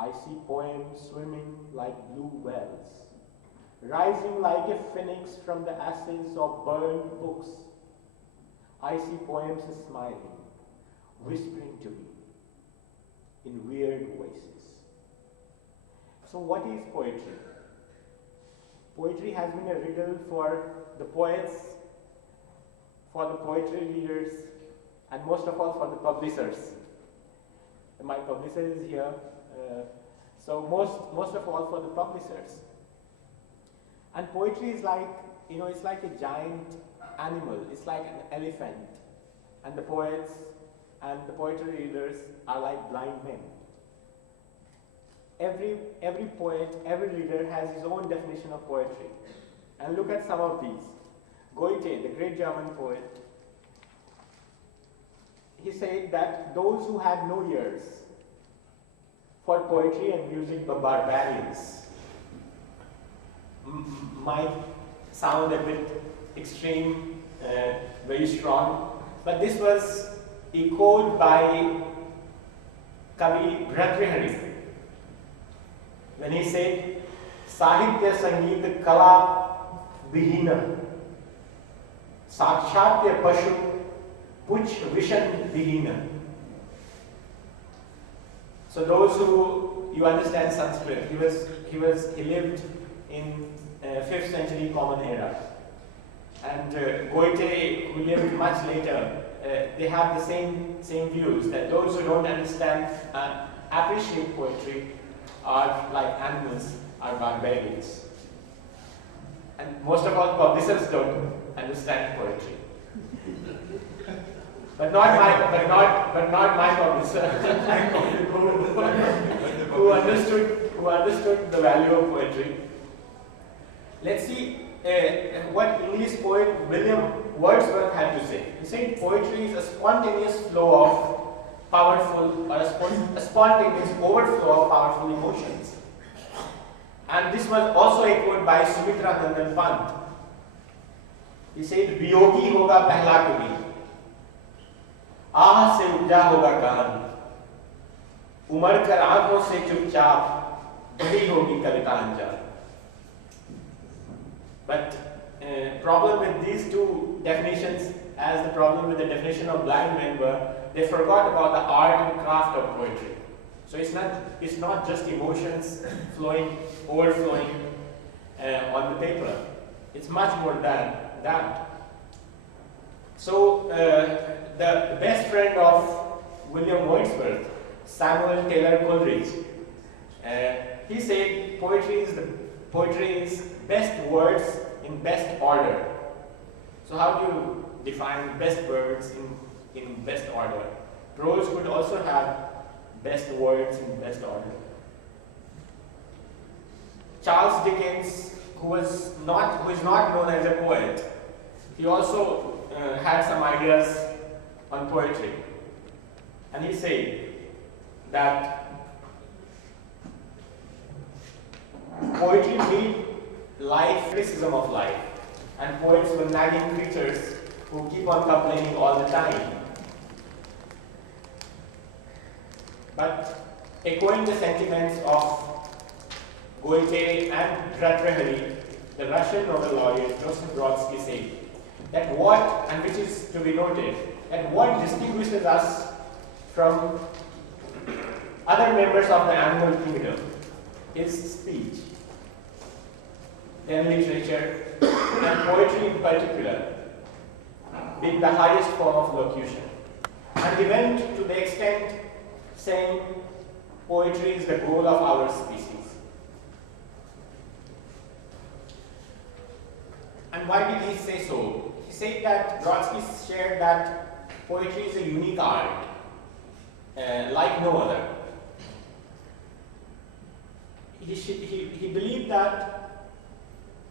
I see poems swimming like blue whales, rising like a phoenix from the ashes of burned books. I see poems smiling, whispering to me in weird voices. So what is poetry? Poetry has been a riddle for the poets, for the poetry readers, and most of all for the publishers. My publisher is here, so most of all for the publishers. And poetry is like, it's like a giant animal, it's like an elephant, and the poets and the poetry readers are like blind men. Every poet, every reader has his own definition of poetry. And look at some of these. Goethe, the great German poet, he said that those who had no ears for poetry and music were barbarians. Might sound a bit extreme, very strong, but this was echoed by Kavi Bhartrihari when he said, Sahitya Sangeet Kala Vihina Sakshatya Pashu Puch Vishan Vihina. So those who, you understand Sanskrit, he lived in 5th century Common Era. And Goethe, who lived much later, they have the same views, that those who don't understand and appreciate poetry are like animals, are barbarians. And most of all publishers don't understand poetry. But not my publisher, who understood the value of poetry. Let's see what English poet William Wordsworth had to say. He said poetry is a spontaneous flow of powerful, or a spontaneous overflow of powerful emotions. And this was also echoed by Sumitra Nandan Pant. He said, Viyogi hoga pehla kabhi, आह से उपजा होगा गान, उमड़ कर आंखों से चुपचाप बही होगी कविता अंजान. But problem with these two definitions, as the problem with the definition of blind men were, they forgot about the art and craft of poetry. So it's not just emotions overflowing on the paper. It's much more than that. So the best friend of William Wordsworth, Samuel Taylor Coleridge, he said poetry is best words in best order. So how do you define best words in best order? Prose could also have best words in best order. Charles Dickens, who is not known as a poet, he also had some ideas on poetry, and he said that poetry made life criticism of life, and poets were nagging creatures who keep on complaining all the time. But echoing the sentiments of Goethe and Bhartrihari, the Russian Nobel laureate Joseph Brodsky said that and which is to be noted, that what distinguishes us from other members of the animal kingdom is speech, then literature, and poetry in particular, being the highest form of locution. And he went to the extent saying poetry is the goal of our species. And why did he say so? He said that Brodsky shared that poetry is a unique art, like no other. He believed that,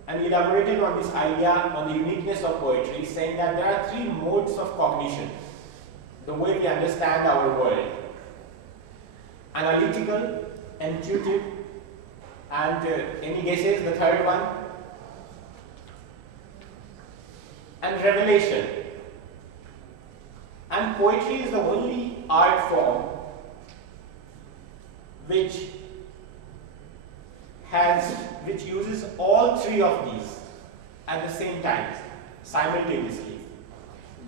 and he elaborated on this idea, on the uniqueness of poetry, saying that there are three modes of cognition, the way we understand our world: analytical, intuitive, and any guesses, the third one? And revelation. And poetry is the only art form which which uses all three of these at the same time, simultaneously,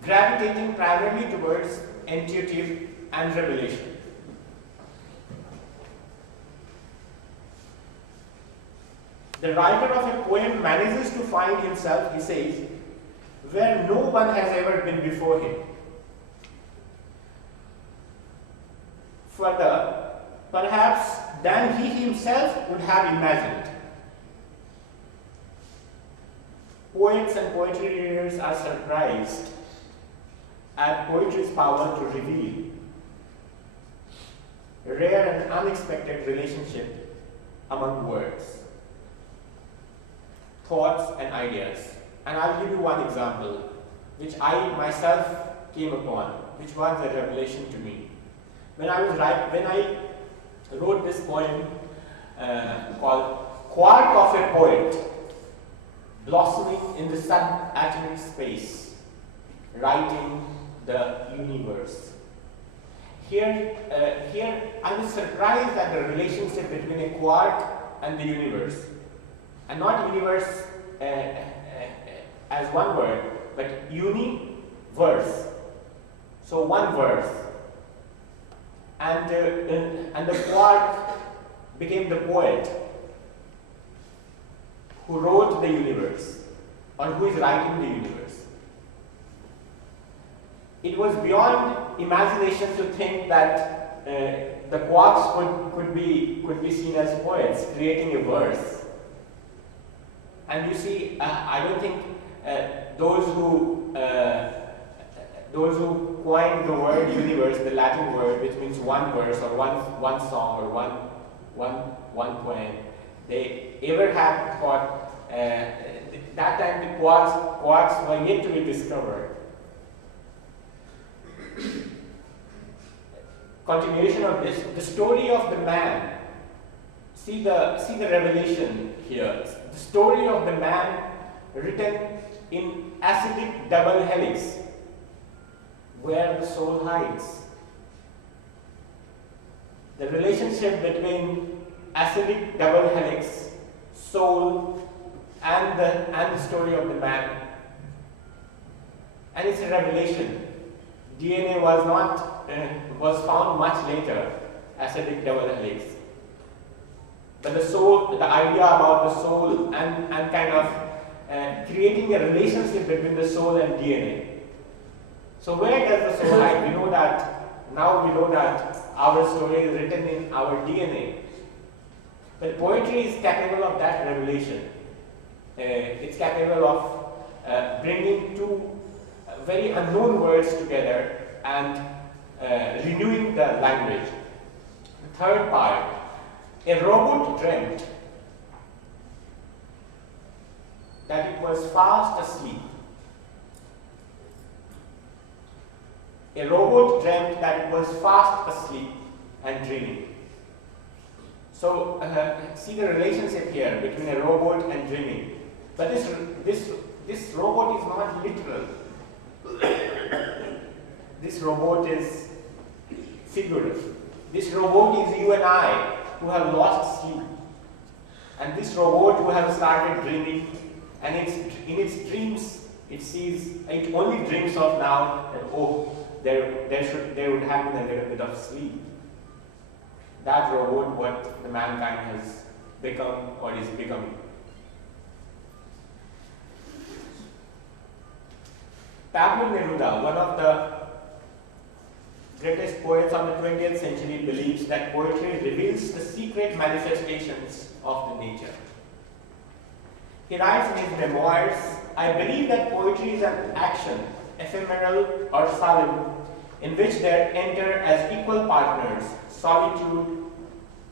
gravitating primarily towards intuitive and revelation. The writer of a poem manages to find himself, he says, where no one has ever been before him. Further, perhaps than he himself would have imagined. Poets and poetry readers are surprised at poetry's power to reveal a rare and unexpected relationship among words, thoughts, and ideas. And I'll give you one example, which I myself came upon, which was a revelation to me. When I wrote this poem called Quark of a Poet, blossoming in the subatomic space, writing the universe. Here I was surprised at the relationship between a quark and the universe. And not universe as one word, but universe. So one verse. And the quark became the poet who wrote the universe, or who is writing the universe. It was beyond imagination to think that the quarks could be seen as poets creating a verse. And you see, I don't think those who coined the word universe, the Latin word, which means one verse or one song or one poem, they ever had thought that time the quarks were yet to be discovered. Continuation of this, the story of the man. See the revelation here. The story of the man written in acidic double helix, where the soul hides. The relationship between acidic double helix, soul, and the story of the man. And it's a revelation. DNA was found much later, acidic double helix. But the soul, the idea about the soul and kind of creating a relationship between the soul and DNA. So where does the soul hide? We know that, now we know that our story is written in our DNA. But poetry is capable of that revelation. It's capable of bringing two very unknown words together and renewing the language. The third part, a robot dreamt that it was fast asleep. A robot dreamt that it was fast asleep and dreaming. So see the relationship here between a robot and dreaming. But this robot is not literal. This robot is figurative. This robot is you and I who have lost sleep. And this robot who have started dreaming, and in its dreams it only dreams of now that there would have been a little bit of sleep. That robot what the mankind has become or is becoming. Pablo Neruda, one of the greatest poets of the 20th century, believes that poetry reveals the secret manifestations of the nature. He writes in his memoirs, "I believe that poetry is an action, ephemeral or solemn, in which there enter as equal partners solitude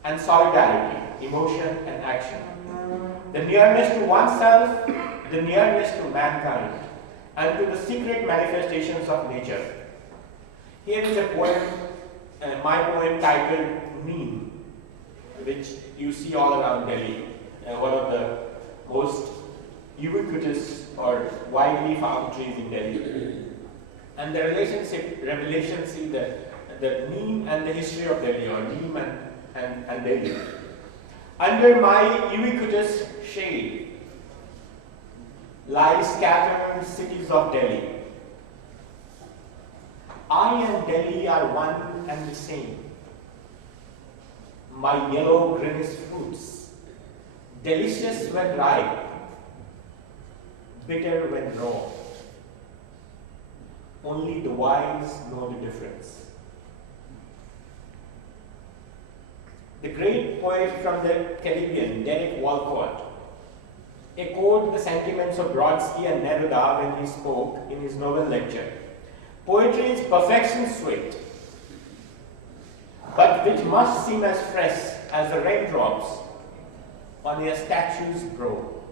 and solidarity, emotion and action, the nearness to oneself, the nearness to mankind, and to the secret manifestations of nature." Here is a poem, my poem titled Neem, which you see all around Delhi, one of the most ubiquitous or widely found trees in Delhi. And the revelation, see the Neem and the history of Delhi, or Neem and Delhi. Under my ubiquitous shade lie scattered cities of Delhi. I and Delhi are one and the same. My yellow greenish fruits, delicious when ripe, bitter when raw. Only the wise know the difference. The great poet from the Caribbean, Derek Walcott, echoed the sentiments of Brodsky and Neruda when he spoke in his Nobel lecture. Poetry is perfection sweet, but which must seem as fresh as the raindrops on a statue's brow.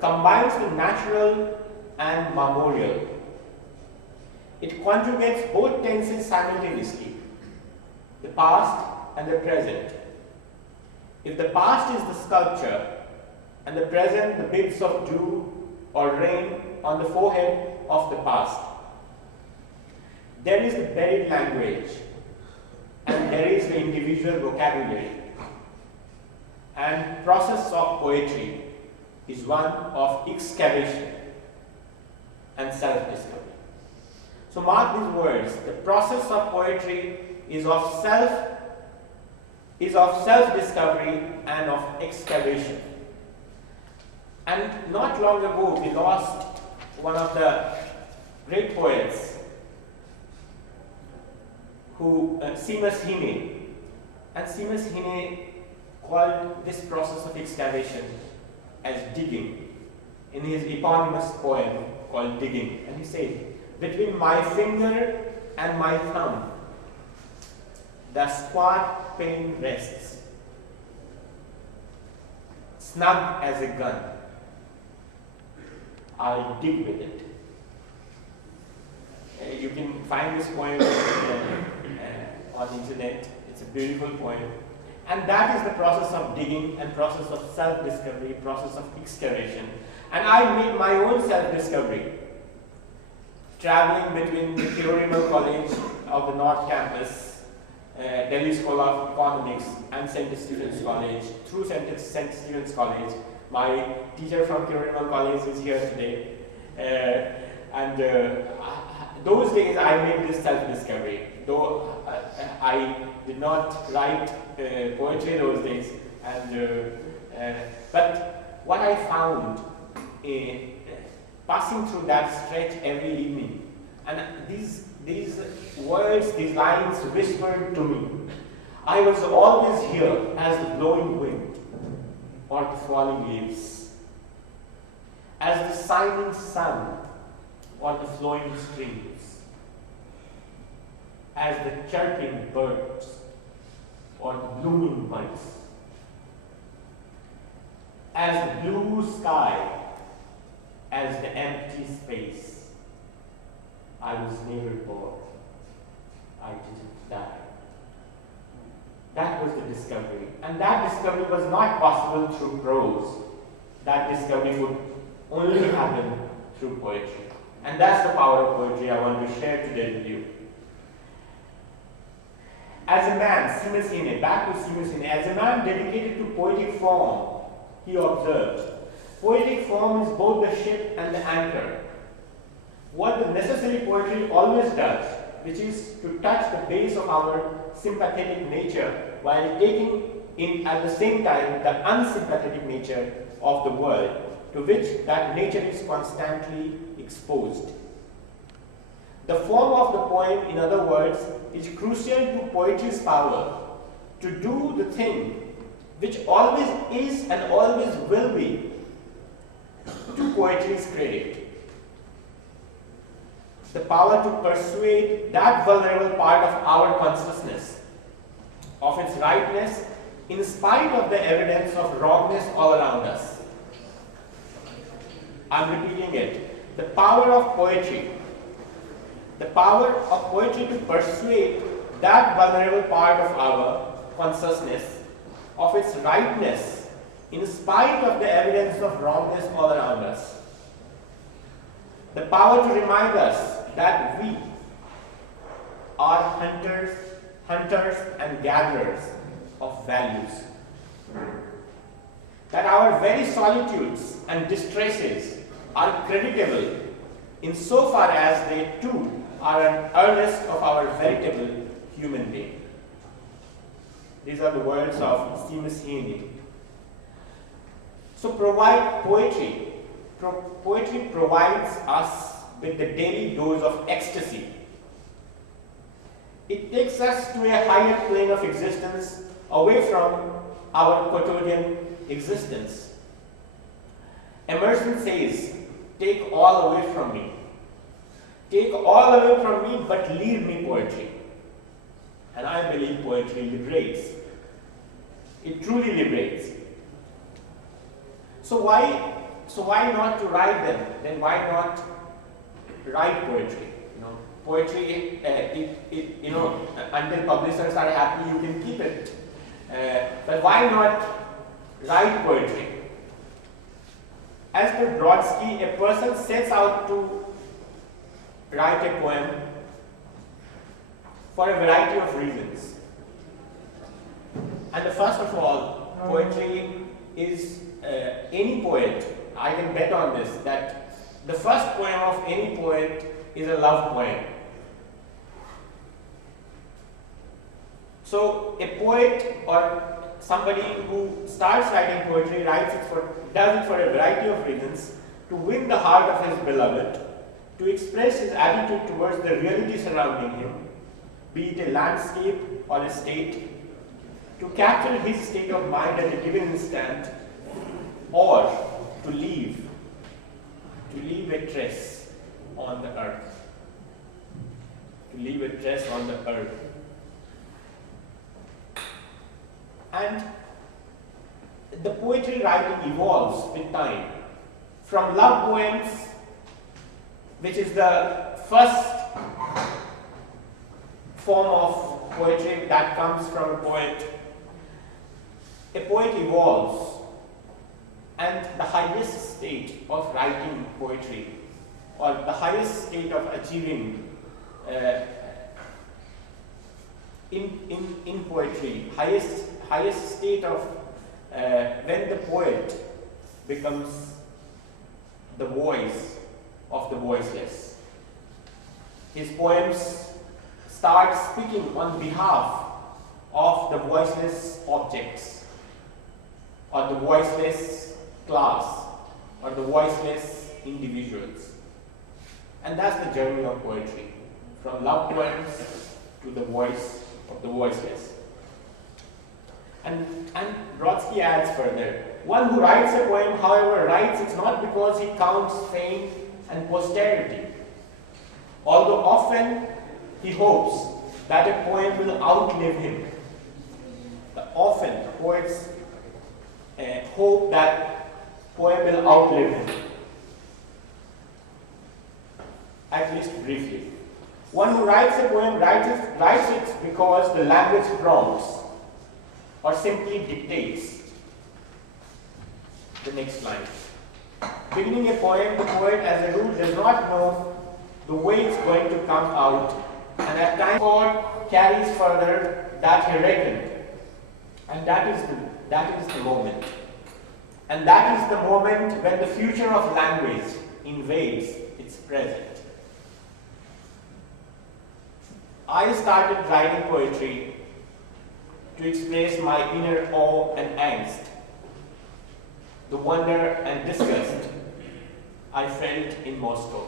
Combines the natural and memorial. It conjugates both tenses simultaneously, the past and the present. If the past is the sculpture and the present the bits of dew or rain on the forehead of the past, there is the buried language and there is the individual vocabulary. And process of poetry is one of excavation and self-discovery. So mark these words, the process of poetry is of self-discovery and of excavation. And not long ago we lost one of the great poets who, Seamus Heaney. And Seamus Heaney called this process of excavation as digging in his eponymous poem called Digging. And he said, between my finger and my thumb, the squat pane rests, snug as a gun. I'll dig with it. You can find this poem on the internet. It's a beautiful poem. And that is the process of digging and process of self-discovery, process of excavation. And I made my own self-discovery, traveling between the Theoretical College of the North Campus, Delhi School of Economics, and St. Stephen's College. Through St. Stephen's College, my teacher from Theoretical College is here today. Those days I made this self-discovery. Though I did not write poetry those days, but what I found passing through that stretch every evening, and these words, these lines whispered to me. I was always here as the blowing wind or the falling leaves, as the shining sun or the flowing streams, as the chirping birds or the blooming buds, as the blue sky, as the empty space. I was never born. I didn't die. That was the discovery. And that discovery was not possible through prose. That discovery would only happen through poetry. And that's the power of poetry I want to share today with you. As a man, Seamus Heaney, back to Seamus Heaney, as a man dedicated to poetic form, he observed, poetic form is both the ship and the anchor. What the necessary poetry always does, which is to touch the base of our sympathetic nature while taking in at the same time the unsympathetic nature of the world to which that nature is constantly exposed. The form of the poem, in other words, is crucial to poetry's power to do the thing which always is and always will be to poetry's credit. The power to persuade that vulnerable part of our consciousness of its rightness in spite of the evidence of wrongness all around us. I'm repeating it. The power of poetry. The power of poetry to persuade that vulnerable part of our consciousness of its rightness in spite of the evidence of wrongness all around us. The power to remind us that we are hunters and gatherers of values. That our very solitudes and distresses are creditable insofar as they too are an earnest of our veritable human being. These are the words of Seamus Heaney. So poetry provides us with the daily dose of ecstasy. It takes us to a higher plane of existence, away from our quotidian existence. Emerson says, "Take all away from me. Take all away from me, but leave me poetry." And I believe poetry liberates. It truly liberates. So why not to write them? Then why not write poetry? Poetry, until publishers are happy, you can keep it. But why not write poetry? As per Brodsky, a person sets out to write a poem for a variety of reasons. And the first of all, poetry is any poet, I can bet on this, that the first poem of any poet is a love poem. So a poet or somebody who starts writing poetry does it for a variety of reasons: to win the heart of his beloved, to express his attitude towards the reality surrounding him, be it a landscape or a state, to capture his state of mind at a given instant, or to leave a trace on the earth. To leave a trace on the earth. And the poetry writing evolves with time. From love poems, which is the first form of poetry that comes from a poet evolves, and the highest state of writing poetry, or the highest state of achieving in poetry, highest state of when the poet becomes the voice of the voiceless. His poems start speaking on behalf of the voiceless objects, or the voiceless class, or the voiceless individuals. And that's the journey of poetry, from love poems to the voice of the voiceless. And Brodsky adds further, one who writes a poem, however, writes it not because he counts fame and posterity, although often he hopes that a poem will outlive him. Often poets hope that poem will outlive him, at least briefly. One who writes a poem writes it because the language prompts or simply dictates. The next line. Beginning a poem, the poet as a rule does not know the way it's going to come out, and at times God carries further that he reckoned. And that is the moment. And that is the moment when the future of language invades its present. I started writing poetry to express my inner awe and angst, the wonder and disgust I felt in Moscow.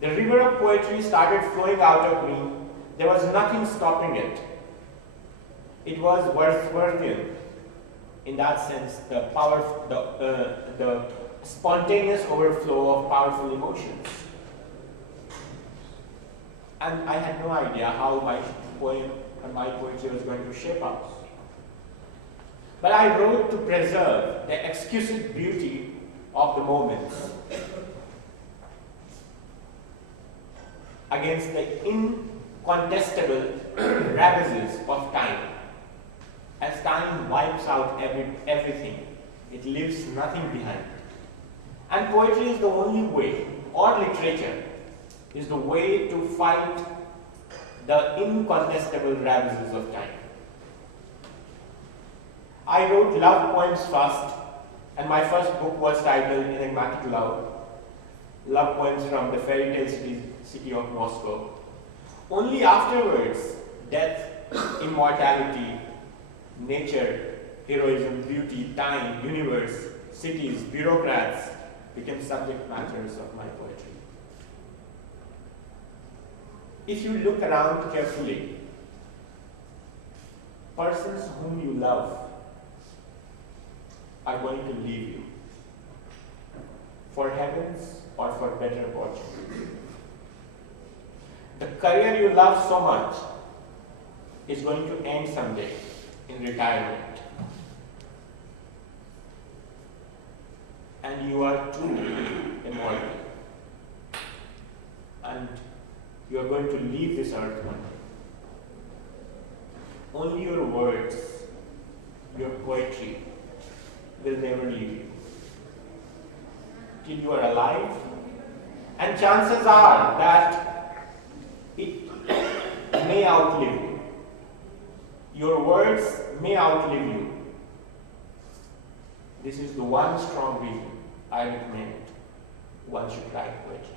The river of poetry started flowing out of me. There was nothing stopping it. It was Wordsworthian in that sense, the spontaneous overflow of powerful emotions. And I had no idea how my poem and my poetry was going to shape up. But I wrote to preserve the exquisite beauty of the moments against the incontestable ravages of time. As time wipes out everything, it leaves nothing behind. And poetry is the only way, or literature is the way to fight the incontestable ravages of time. I wrote love poems first, and my first book was titled Enigmatic Love, Love Poems from the Fairy Tale City of Moscow. Only afterwards, death, immortality, nature, heroism, beauty, time, universe, cities, bureaucrats became subject matters of my poetry. If you look around carefully, persons whom you love are going to leave you for heavens or for better fortune. The career you love so much is going to end someday in retirement. And you are too immortal. And you are going to leave this earth one day. Only your words, your poetry will never leave you till you are alive. And chances are that it may outlive you. Your words may outlive you. This is the one strong reason I recommend one should write poetry.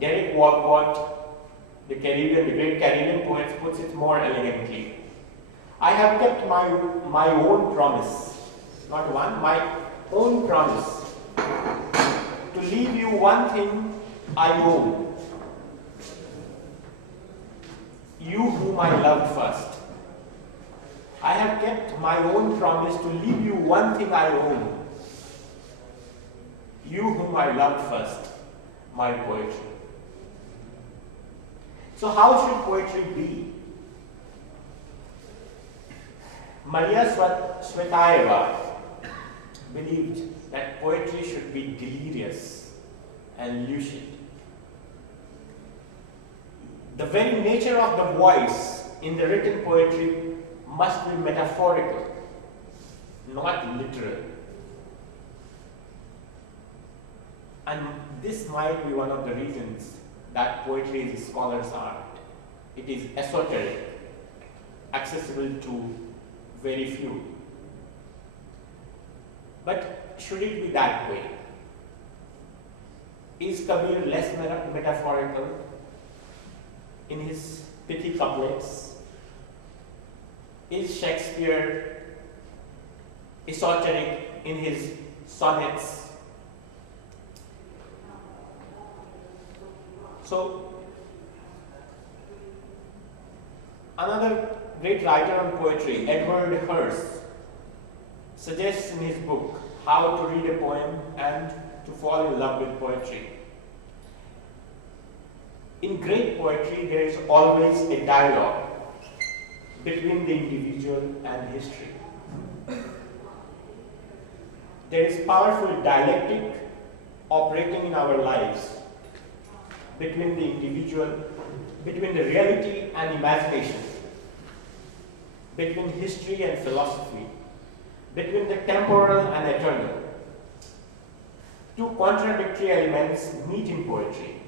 Derek Walcott, the great Caribbean poet, puts it more elegantly. I have kept my own promise, not one, my own promise, to leave you one thing I own. You whom I loved first. I have kept my own promise to leave you one thing I own. You whom I loved first, my poetry. So how should poetry be? Maria Tsvetaeva believed that poetry should be delirious and lucid. The very nature of the voice in the written poetry must be metaphorical, not literal. And this might be one of the reasons that poetry is a scholar's art. It is esoteric, accessible to very few. But should it be that way? Is Kabir less metaphorical in his pithy couplets? Is Shakespeare esoteric in his sonnets? So, another great writer on poetry, Edward Hurst, suggests in his book how to read a poem and to fall in love with poetry. In great poetry, there is always a dialogue between the individual and history. There is powerful dialectic operating in our lives between the individual, between the reality and imagination, between history and philosophy, between the temporal and eternal. Two contradictory elements meet in poetry: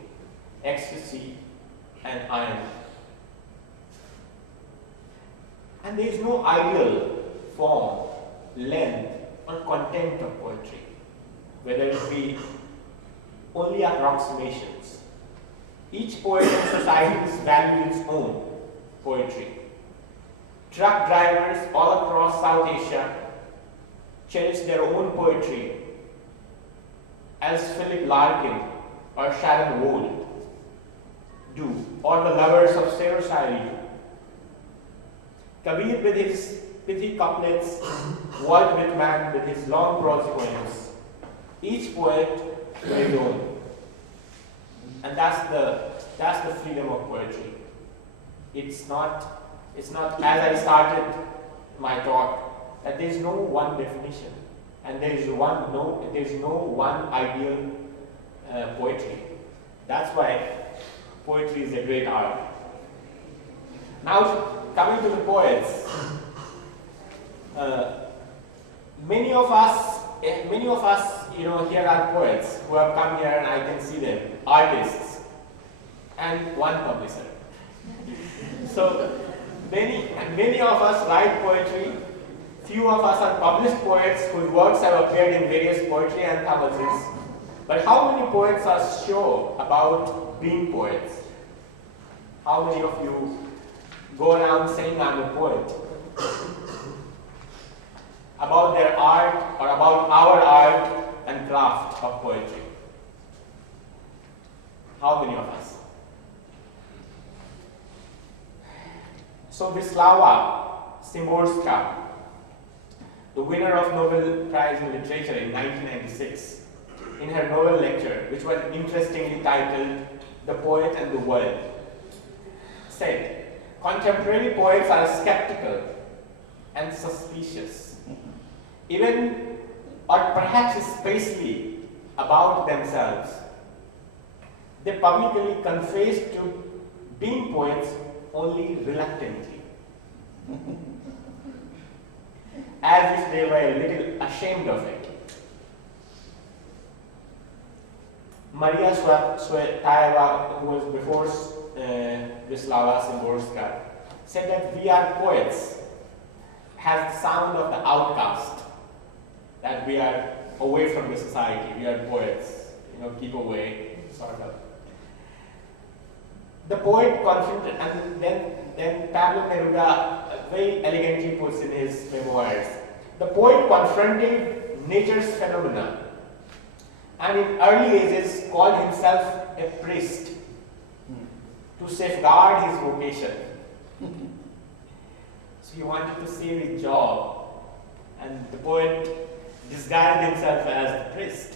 ecstasy and irony. And there is no ideal form, length, or content of poetry, whether it be only approximations. Each poet in society values its own poetry. Truck drivers all across South Asia cherish their own poetry, as Philip Larkin or Sharon Wold do, or the lovers of Sarah Shire do. Kabir with his pithy couplets, Walt Whitman with his long prose poems, each poet their own. And that's the freedom of poetry. It's not as I started my talk, that there is no one definition, and there is no one ideal poetry. That's why poetry is a great art. Now, coming to the poets, many of us, here are poets who have come here, and I can see them, artists, and one publisher. So, Many of us write poetry. Few of us are published poets whose works have appeared in various poetry anthologies. But how many poets are sure about being poets? How many of you go around saying I'm a poet? About their art or about our art and craft of poetry? How many of us? So Wisława Szymborska, the winner of Nobel Prize in Literature in 1996, in her Nobel lecture, which was interestingly titled The Poet and the World, said, contemporary poets are skeptical and suspicious, even or perhaps especially about themselves. They publicly confess to being poets only reluctantly, as if they were a little ashamed of it. Maria Tsvetaeva, who was before Wisława Szymborska, said that we are poets, has the sound of the outcast, that we are away from the society, we are poets, keep away, sort of. The poet confronted, and then Pablo Neruda very elegantly puts in his memoirs, the poet confronted nature's phenomena, and in early ages called himself a priest to safeguard his vocation. So he wanted to save his job, and the poet disguised himself as the priest.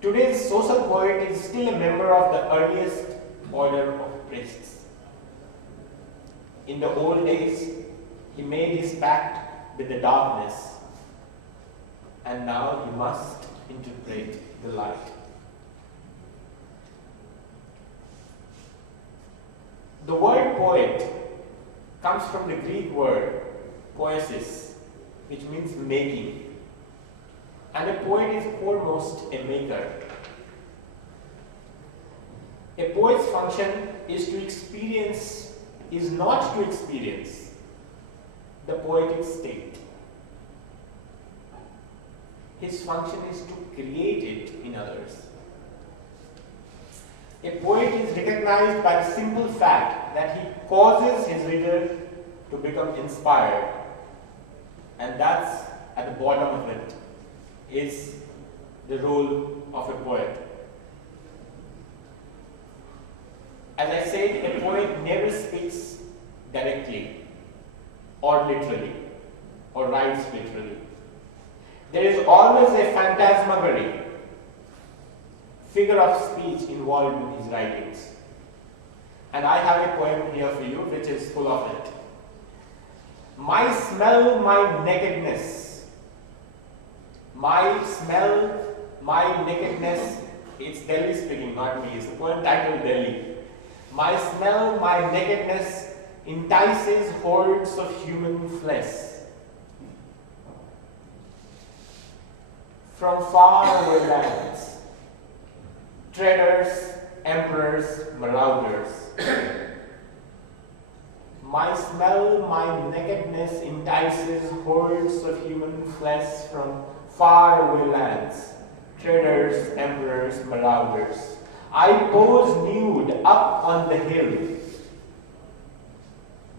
Today's social poet is still a member of the earliest order of priests. In the old days, he made his pact with the darkness, and now he must interpret the light. The word poet comes from the Greek word poiesis, which means making. And a poet is foremost a maker. A poet's function is not to experience the poetic state. His function is to create it in others. A poet is recognized by the simple fact that he causes his reader to become inspired, and that's at the bottom of it, is the role of a poet. As I said, a poet never speaks directly or literally or writes literally. There is always a phantasmagory, figure of speech involved in his writings. And I have a poem here for you which is full of it. My smell, my nakedness. My smell, my nakedness. It's Delhi speaking, not me. It's a poem titled Delhi. My smell, my nakedness entices hordes of human flesh. From far away lands, traders, emperors, marauders. My smell, my nakedness entices hordes of human flesh from far away lands, traders, emperors, marauders. I pose nude up on the hill,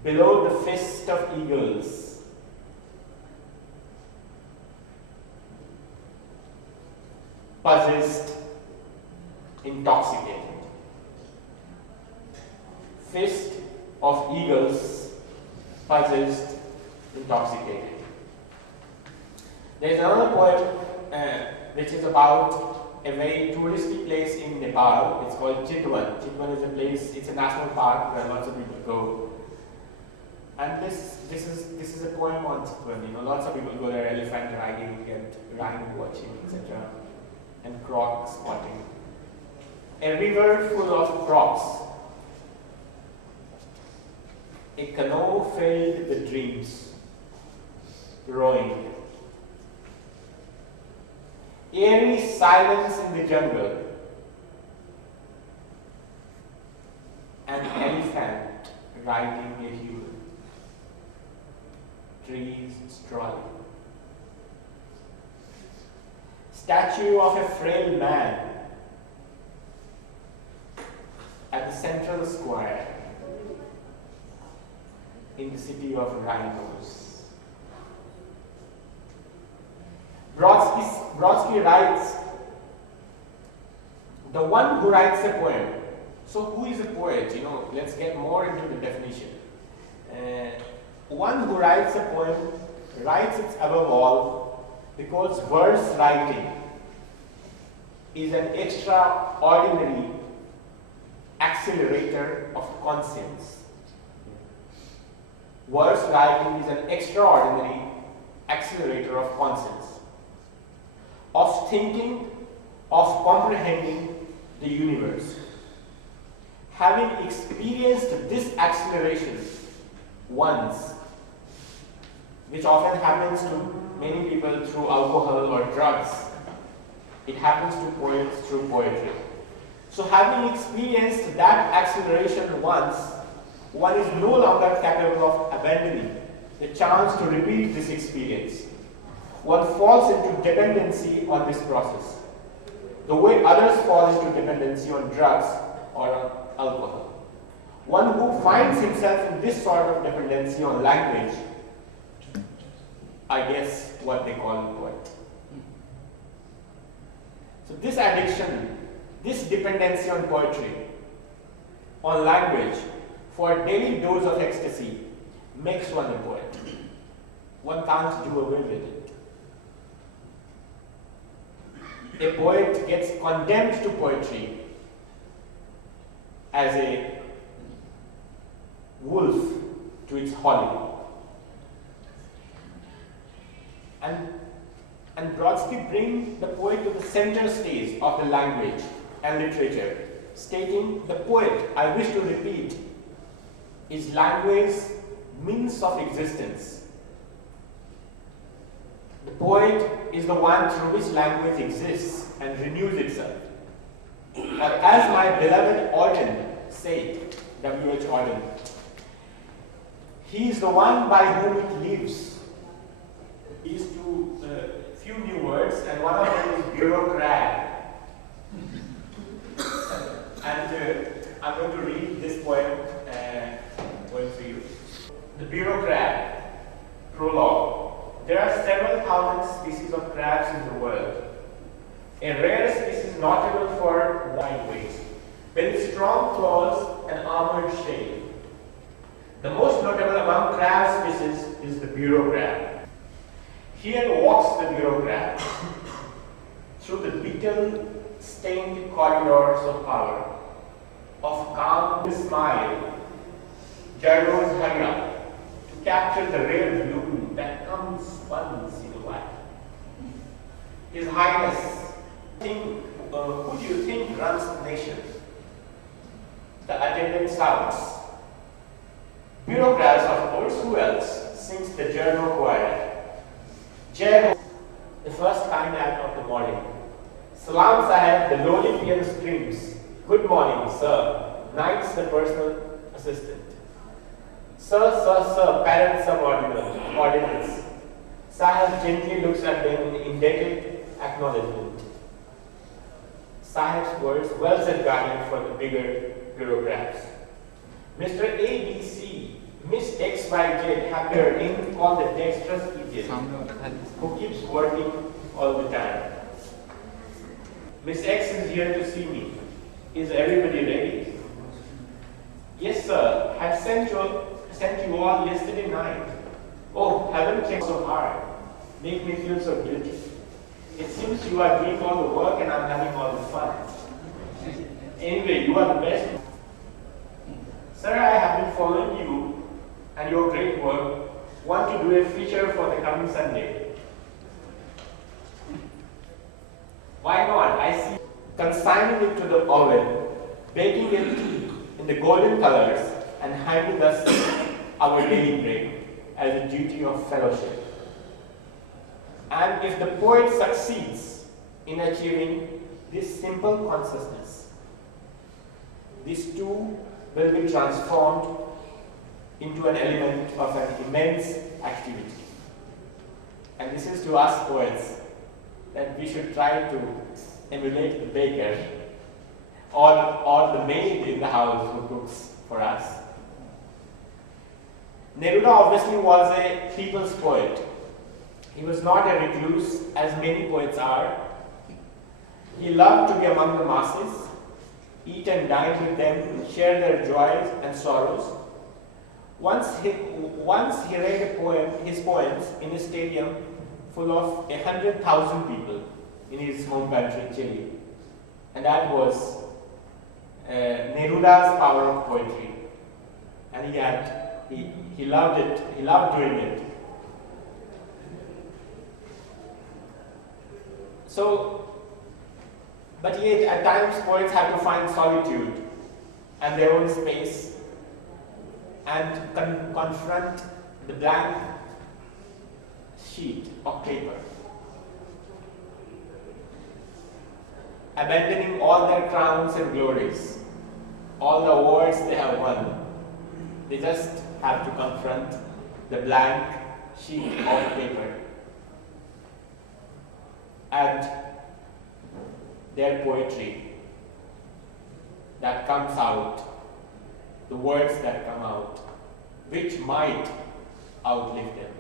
below the fist of eagles. Possessed, intoxicated. Fist of eagles, possessed, intoxicated. There is another poem which is about a very touristy place in Nepal. It's called Chitwan. Chitwan is a place, it's a national park where lots of people go. And this is a poem on Chitwan. Lots of people go there elephant riding, get rhino watching, etc. and croc spotting. A river full of crocs. A canoe filled with dreams, rowing. Eerie silence in the jungle. An elephant writing a human, trees strolling. Statue of a frail man at the central square in the city of rhinos. Brodsky writes, the one who writes a poem. So who is a poet? Let's get more into the definition. One who writes a poem writes it above all because verse writing is an extraordinary accelerator of conscience. Verse writing is an extraordinary accelerator of conscience, of thinking, of comprehending the universe. Having experienced this acceleration once, which often happens to many people through alcohol or drugs, it happens to poets through poetry. So having experienced that acceleration once, one is no longer capable of abandoning the chance to repeat this experience. One falls into dependency on this process, the way others fall into dependency on drugs or on alcohol. One who finds himself in this sort of dependency on language, I guess what they call a poet. So this addiction, this dependency on poetry, on language, for a daily dose of ecstasy, makes one a poet. One can't do away with it. A poet gets condemned to poetry as a wolf to its holly. And Brodsky brings the poet to the center stage of the language and literature, stating, the poet, I wish to repeat, is language's means of existence. The poet is the one through which language exists and renews itself. Or as my beloved Auden said, W.H. Auden, he is the one by whom it lives. These two few new words, and one of them is bureaucrat. And I'm going to read this poem for you. The bureaucrat, prologue. There are several thousand species of crabs in the world. A rare species notable for wide weight, with strong claws and armored shape. The most notable among crab species is the bureaucrat. Here walks the bureaucrat through the beetle-stained corridors of power, of calm smile. Gyros hurry up to capture the rare bloom that comes once in a while. His Highness, who do you think runs the nation? The attendant shouts. Bureaucrats, of course, who else? Sings the journal choir. Jai, the first kind act of the morning. Salam Sahib, the lowly peon screams. Good morning, sir. Knights, the personal assistant. Sir, parents subordinates. Sahib gently looks at them in indebted acknowledgement. Sahib's words well safeguarded for the bigger bureaucrats. Mr. ABC, Miss XYZ have their name called the dexterous idiot who keeps working all the time. Miss X is here to see me. Is everybody ready? Yes, sir. I sent you all yesterday night. Oh, haven't checked so hard. Make me feel so guilty. It seems you are doing all the work and I'm having all the fun. Anyway, you are the best. Sir, I have been following you and your great work. Want to do a feature for the coming Sunday. Why not? I see consigning it to the oven, baking it in the golden colors, and handing us our daily bread as a duty of fellowship. And if the poet succeeds in achieving this simple consciousness, these two will be transformed into an element of an immense activity. And this is to us poets, that we should try to emulate the baker or the maid in the house who cooks for us. Neruda obviously was a people's poet. He was not a recluse, as many poets are. He loved to be among the masses, eat and dine with them, share their joys and sorrows. Once he read his poems in a stadium full of 100,000 people in his home country, Chile. And that was Neruda's power of poetry. And he loved it, he loved doing it. So, but yet at times poets have to find solitude and their own space and confront the blank sheet of paper, abandoning all their crowns and glories, all the awards they have won. They just have to confront the blank sheet of paper and their poetry that comes out, the words that come out, which might outlive them.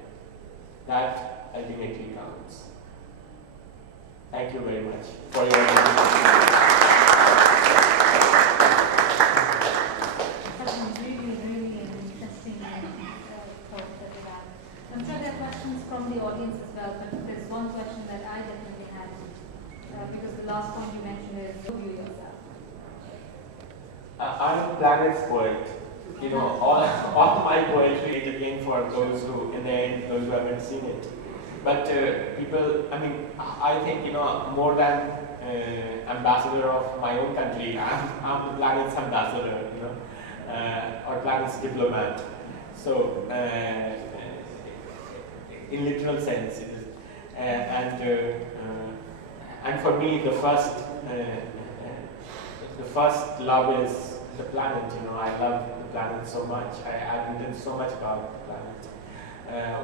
That ultimately counts. Thank you very much for your attention. Really an interesting thought that you have. I'm sure there are questions from the audience as well, but there's one question that I definitely had, because the last point you mentioned is who you yourself. I'm a planet's poet. You know, all my poetry is again for those who, in the end, those who haven't seen it. But people, I mean, I think, you know, more than ambassador of my own country, I'm the planet's ambassador, you know, or planet's diplomat. So, in literal sense, it is, and for me, the first love is the planet. You know, I love the planet so much. I've written so much about the planet.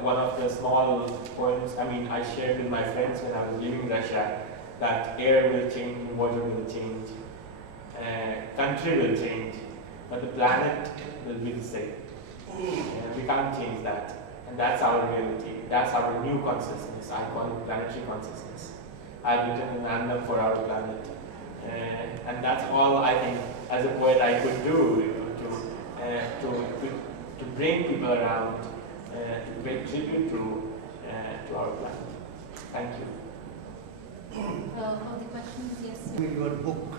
One of the small poems, I shared with my friends when I was leaving Russia, that air will change, water will change, country will change, but the planet will be the same. We can't change that. And that's our reality. That's our new consciousness. I call it planetary consciousness. I've written an anthem for our planet. And that's all I think, as a poet, I could do, you know, to bring people around, to pay tribute to our planet. Thank you. All the questions, yes. Your book.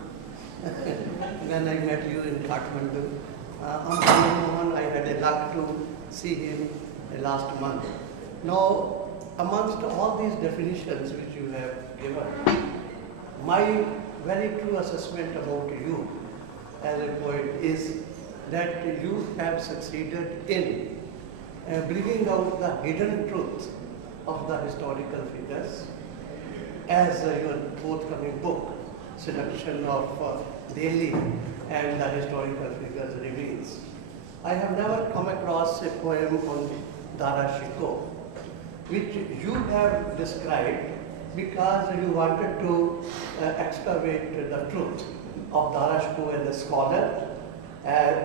When I met you in Kathmandu, on Mohan, I had a luck to see him last month. Now, amongst all these definitions which you have given, my very true assessment about you as a poet is that you have succeeded in bringing out the hidden truth of the historical figures, as your forthcoming book, Seduction of Delhi and the Historical Figures, reveals. I have never come across a poem on Dara Shikoh, which you have described because you wanted to excavate the truth of Dara Shikoh as a scholar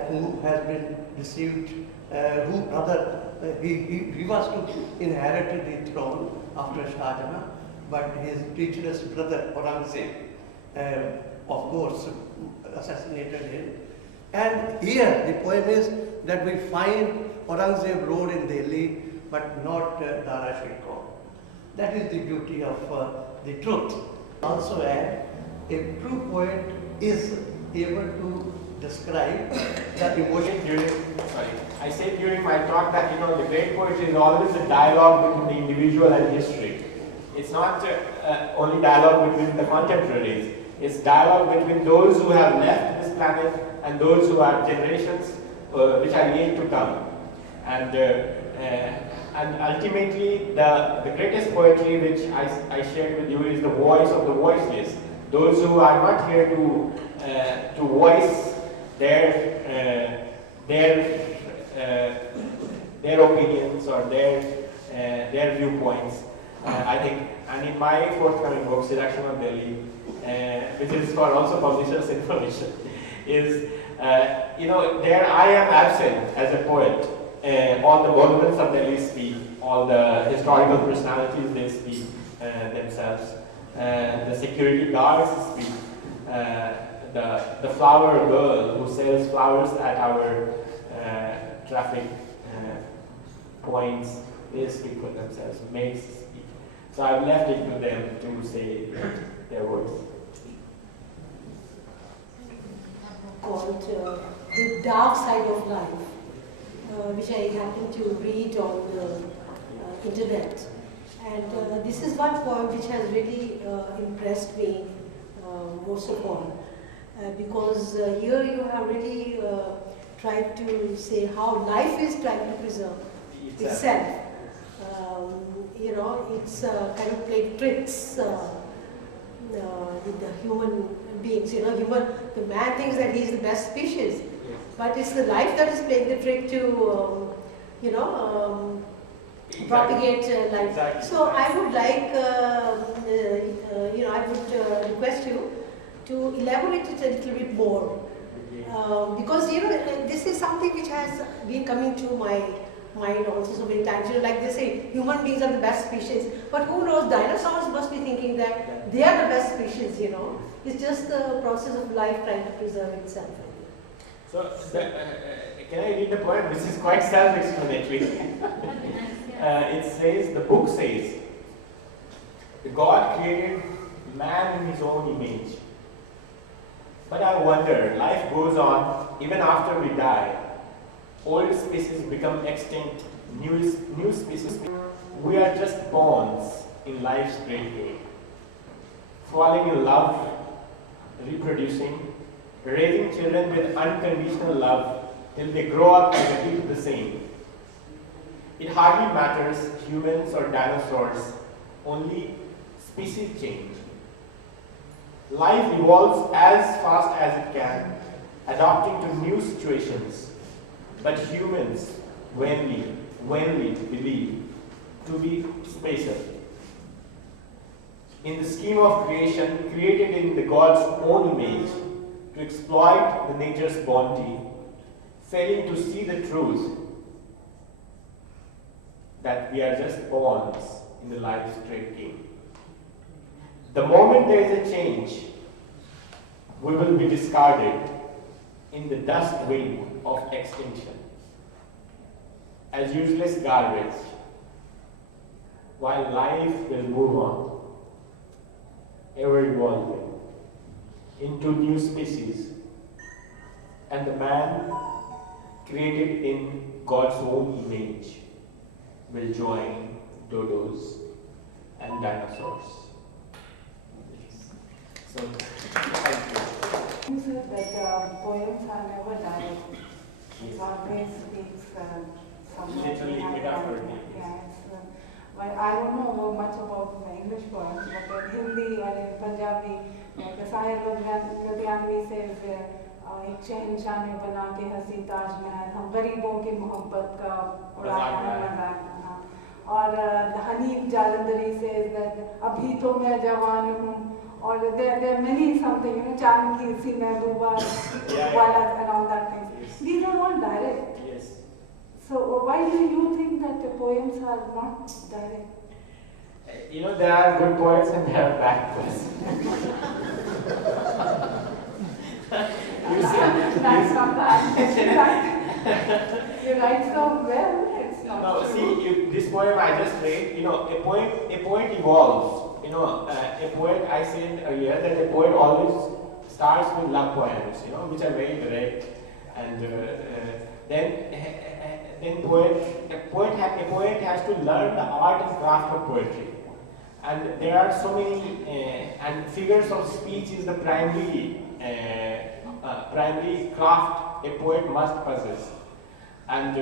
who has been deceived, who rather he was to inherit the throne after Shah Jahan, but his treacherous brother Aurangzeb, of course, assassinated him. And here the poem is that we find Aurangzeb rode in Delhi, but not Dara Shikoh. That is the beauty of the truth. Also add, a true poet is able to describe the emotion. I said during my talk that, you know, the great poetry is always a dialogue between the individual and history. It's not only dialogue between the contemporaries. It's dialogue between those who have left this planet and those who are generations which are yet to come. And ultimately, the greatest poetry which I shared with you is the voice of the voiceless. Those who are not here to voice their their opinions or their viewpoints. I think, and in my forthcoming book, Seduction of Delhi, which is for also publishers' information, is there I am absent as a poet. All the monuments of Delhi speak, all the historical personalities they speak themselves, the security guards speak, the flower girl who sells flowers at our traffic points, they speak for themselves, maids speak. So I've left it to them to say their words. Called The Dark Side of Life, which I happened to read on the internet. And this is one poem which has really impressed me most of all, because here you have really tried to say how life is trying to preserve itself. It's kind of played tricks with the human beings. The man thinks that he is the best species, but it's the life that is playing the trick to, propagate life. Exactly. So I would like, I would request you to elaborate it a little bit more, because this is something which has been coming to my mind also so many times. Like they say, human beings are the best species, but who knows? Dinosaurs must be thinking that they are the best species. It's just the process of life trying to preserve itself. So, can I read the poem? This is quite self-explanatory. The book says, God created man in his own image. But I wonder, life goes on even after we die. Old species become extinct, new species. We are just pawns in life's great game. Falling in love, reproducing, raising children with unconditional love till they grow up and repeat the same. It hardly matters, humans or dinosaurs, only species change. Life evolves as fast as it can, adapting to new situations. But humans vainly believe to be special. In the scheme of creation, created in the God's own image, to exploit the nature's bounty, failing to see the truth that we are just pawns in the life's great game. The moment there is a change, we will be discarded in the dust wind of extinction as useless garbage, while life will move on, ever evolving into new species, and the man created in God's own image will join dodos and dinosaurs. So, thank you. You said that poems are never direct. It always speaks somewhere. Literally, metaphorically. Yes. Well, I don't know much about English poems, but in Hindi or in Punjabi, Sahir Ludhianvi says, एक शहंशाह ने बना के हंसी ताजमहल, हम गरीबों की मोहब्बत का उड़ाया है मजाक। और हनीफ जालंधरी says that अभी तो मैं जवान हूँ, और there are many something, चांद की सी महबूबा वाला and all that things. Yes. These are all direct. Yes. So why do you think that the poems are not direct? There are good poets and there are bad poets. That's not that. You write so well, it's not No, true. see, this poem I just read, a poet evolves. A poet, I said earlier that a poet always starts with love poems, which are very direct, and then a poet has to learn the art and craft of poetry. And there are so many, and figures of speech is the primary craft a poet must possess. And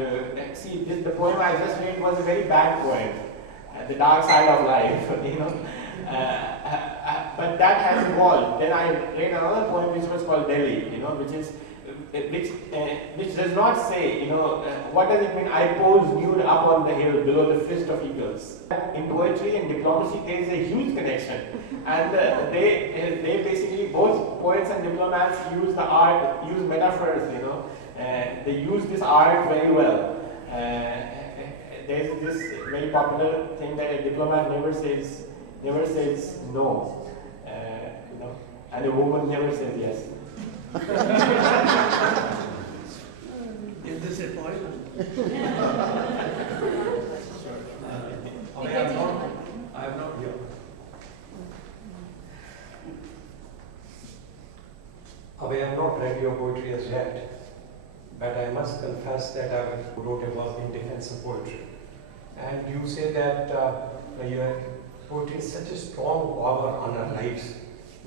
see, the poem I just read was a very bad poem, The Dark Side of Life, but that has evolved. Then I read another poem which was called Delhi, which is which does not say, what does it mean, I pose nude up on the hill below the fist of eagles. In poetry and diplomacy, there is a huge connection. And they basically, both poets and diplomats use metaphors, they use this art very well. There's this very popular thing that a diplomat never says no, and a woman never says yes. Is this a point? I have not here. Abhay, I have not read your poetry as yet, but I must confess that I wrote a work in defense of poetry. And you say that your poetry is such a strong power on our lives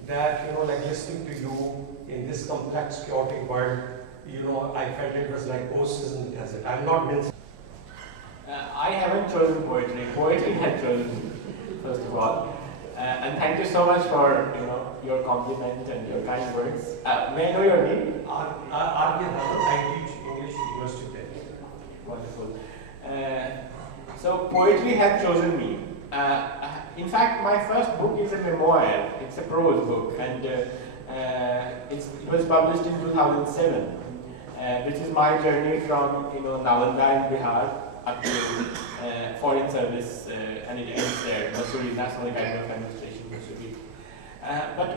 that, like listening to you in this complex, chaotic world, I felt it was like oasis in the desert. I'm not been. I haven't chosen poetry. Poetry had chosen me, first of all. And thank you so much for your compliment and your kind words. May I know your name? I teach English University there. Wonderful. So poetry had chosen me. In fact, my first book is a memoir. It's a prose book, and it was published in 2007, which is my journey from Nalanda in Bihar up to foreign service, and it ends there, Missouri, National Academy of Administration, Missouri. But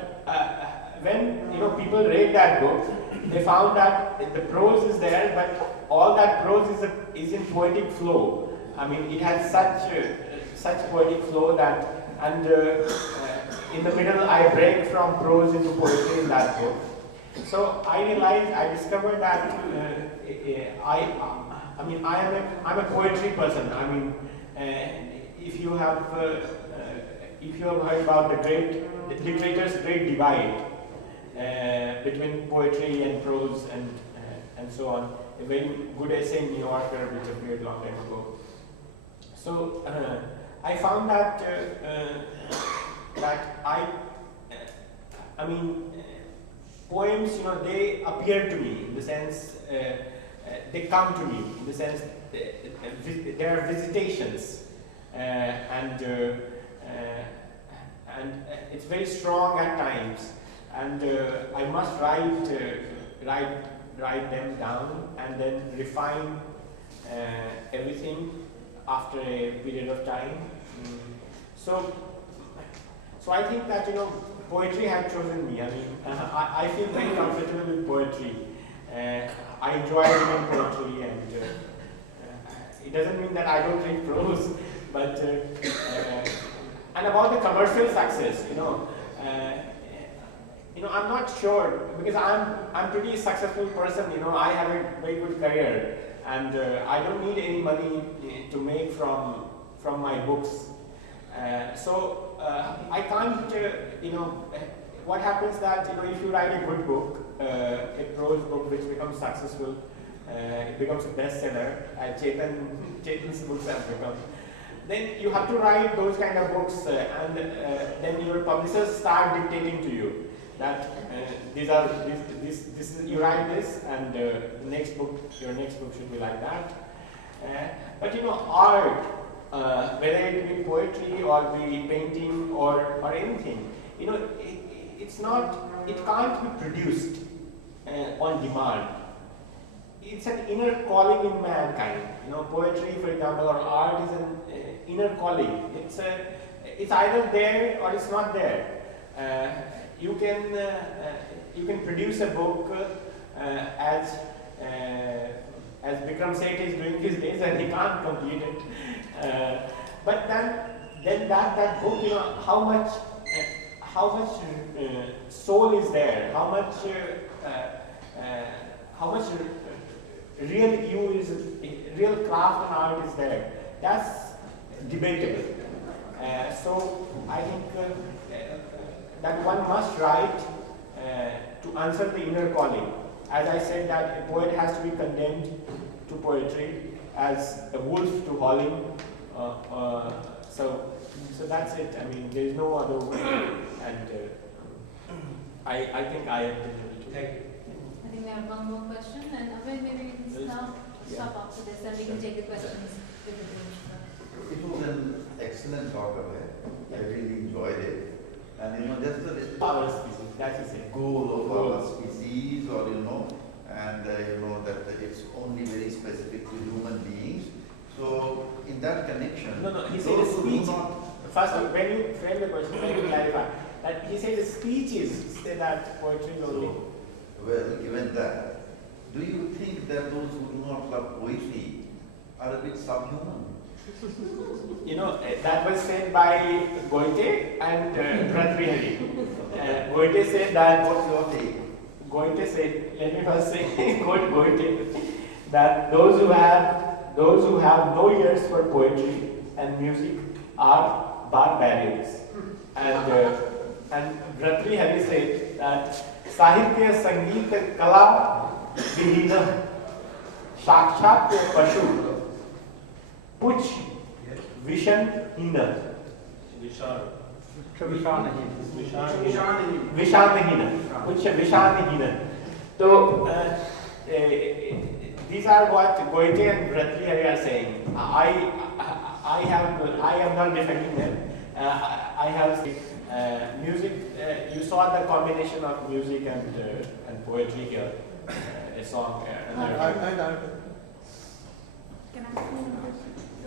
when people read that book, they found that the prose is there, but all that prose is in poetic flow. I mean, it has such poetic flow that, and in the middle I break from prose into poetry in that book. So I discovered that I'm a poetry person. I mean, if you have heard about the literature's great divide between poetry and prose and so on, a very good essay in New Yorker which appeared a long time ago. So I found that poems, they appear to me in the sense they come to me in the sense they are visitations, and it's very strong at times, and I must write them down and then refine everything after a period of time. So I think that poetry had chosen me. I mean, I feel very comfortable with poetry. I enjoy reading poetry, and it doesn't mean that I don't read prose, but and about the commercial success, I'm not sure, because I'm pretty successful person. I have a very good career, and I don't need any money to make from my books. So I can't, what happens that, if you write a good book, a prose book which becomes successful, it becomes a bestseller, Chetan's books have become, then you have to write those kind of books, and then your publishers start dictating to you that you write this, and your next book should be like that. But art, whether it be poetry or be painting or anything, it can't be produced on demand. It's an inner calling in mankind. Poetry, for example, or art is an inner calling. It's either there or it's not there. You can produce a book as Bikram Seth is doing these days, and he can't complete it. But then that book, how much soul is there? How much real craft and art is there? That's debatable. So I think that one must write to answer the inner calling. As I said, that a poet has to be condemned to poetry as a wolf to howling. So that's it. I mean, there is no other way, and I think I have been able to. Thank you. think we have one more question, and Abhay, maybe we can stop after this and we can take the questions with the group. It was an excellent talk, Abhay. I really enjoyed it. And just the Our species, that is it. goal of our species, or and that it's only very specific to human beings. So in that connection, No, he said a those who do speech. not. First, when you frame the question, let me clarify. That he said the speeches say that poetry is only. Well, given that, do you think that those who do not love poetry are a bit subhuman? That was said by Goethe and Bhartrihari. Goethe said that. What's your take? Goethe said, let me first say, quote Goethe, that those who have no ears for poetry and music are barbarians. And Bhartrihari said that Sahitya Sangeet Kala Vihina Shakshat Pashu Puch Vishan Hina Vishanahina Puch Vishanahina. So these are what Goethe and Bhartrihari are saying. I am not defending them. I have music. You saw the combination of music and poetry here. A song. Can I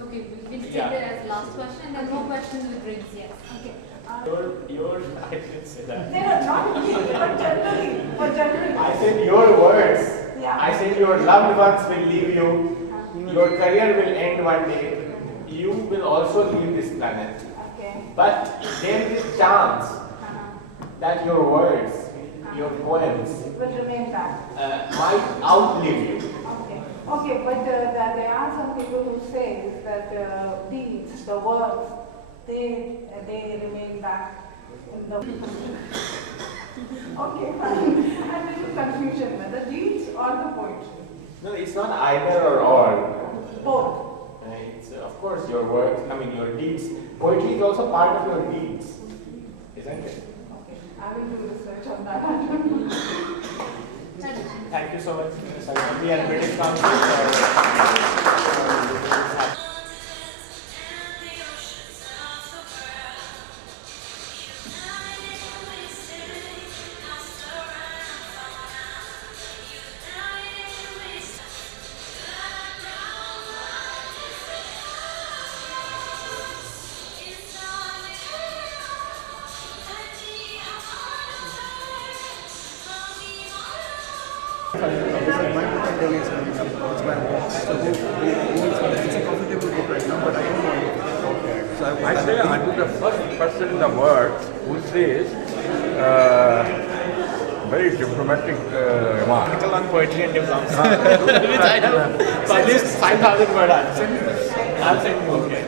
okay, we'll take that as last question. There's no questions with rings yet. Okay. Your I didn't say that. They are not me, but generally. I said your words. Yeah. I said your loved ones will leave you. Your career will end one day. You will also leave this planet. Okay. But there is a chance that your words, your poems, Will remain back. might outlive you. Okay, but there are some people who say that deeds, the words, they remain back in the. Okay, fine. I'm in confusion whether deeds or the poetry. No, it's not either or. Both. It's of course your words. I mean your deeds. Poetry is also part of your deeds, isn't it? Okay, I will do research on that. Thank you so much, Shaguna. We are British Council. I say I do the first person in the world who says very diplomatic remark. Article on poetry and diplomacy, which I have published 5,000 word article. I'm saying okay.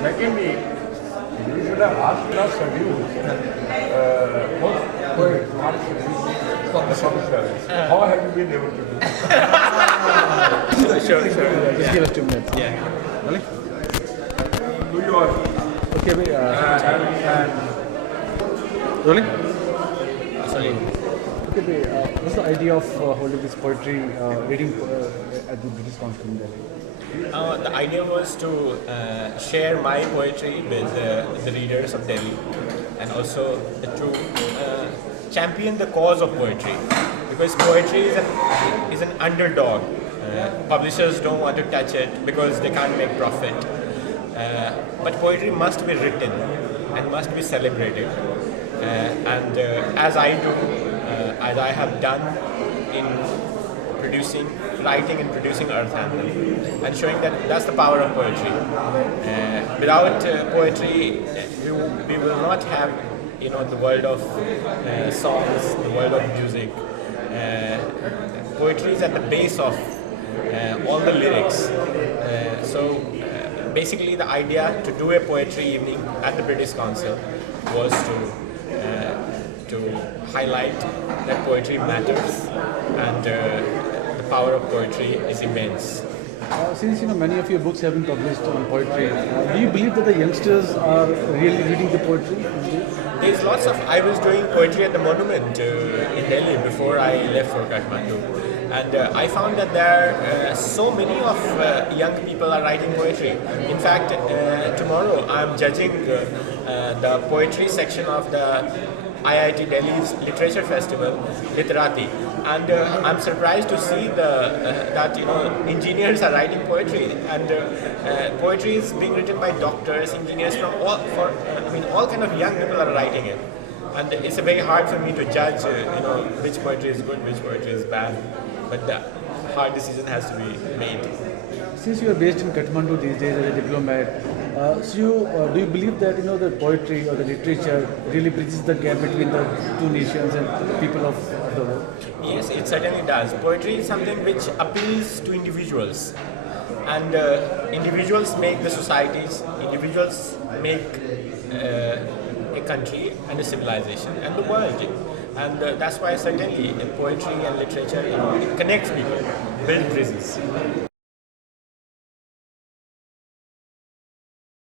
Secondly, you should have asked us of you what poet wants to do for the service. How have you been able to do that? Sure. Just give us 2 minutes. Yeah. Really? Do your Okay, wait. and Rolling? Sorry. Okay, wait. What's the idea of holding this poetry reading at the British Council in Delhi? The idea was to share my poetry with the readers of Delhi, and also to champion the cause of poetry, because poetry is an underdog. Publishers don't want to touch it because they can't make profit. But poetry must be written and must be celebrated. And as I do, as I have done in writing and producing Earth Anthem, and showing that that's the power of poetry. Without poetry, we will not have, the world of songs, the world of music. Poetry is at the base of all the lyrics. So basically the idea to do a poetry evening at the British Council was to highlight that poetry matters, and the power of poetry is immense. Since many of your books have been published on poetry, do you believe that the youngsters are really reading the poetry? There's lots of. I was doing poetry at the Monument in Delhi before I left for Kathmandu, and I found that there are so many of young people are writing poetry. In fact, tomorrow I'm judging the poetry section of the IIT Delhi's Literature Festival, Literati, and I'm surprised to see that engineers are writing poetry, and poetry is being written by doctors, engineers from all kind of young people are writing it, and it's very hard for me to judge which poetry is good, which poetry is bad, but the hard decision has to be made. Since you are based in Kathmandu these days as a diplomat, do you believe that the poetry or the literature really bridges the gap between the two nations and people of the world? Yes, it certainly does. Poetry is something which appeals to individuals, and individuals make the societies, individuals make a country and a civilization and the world. And that's why certainly poetry and literature it connects people, build bridges.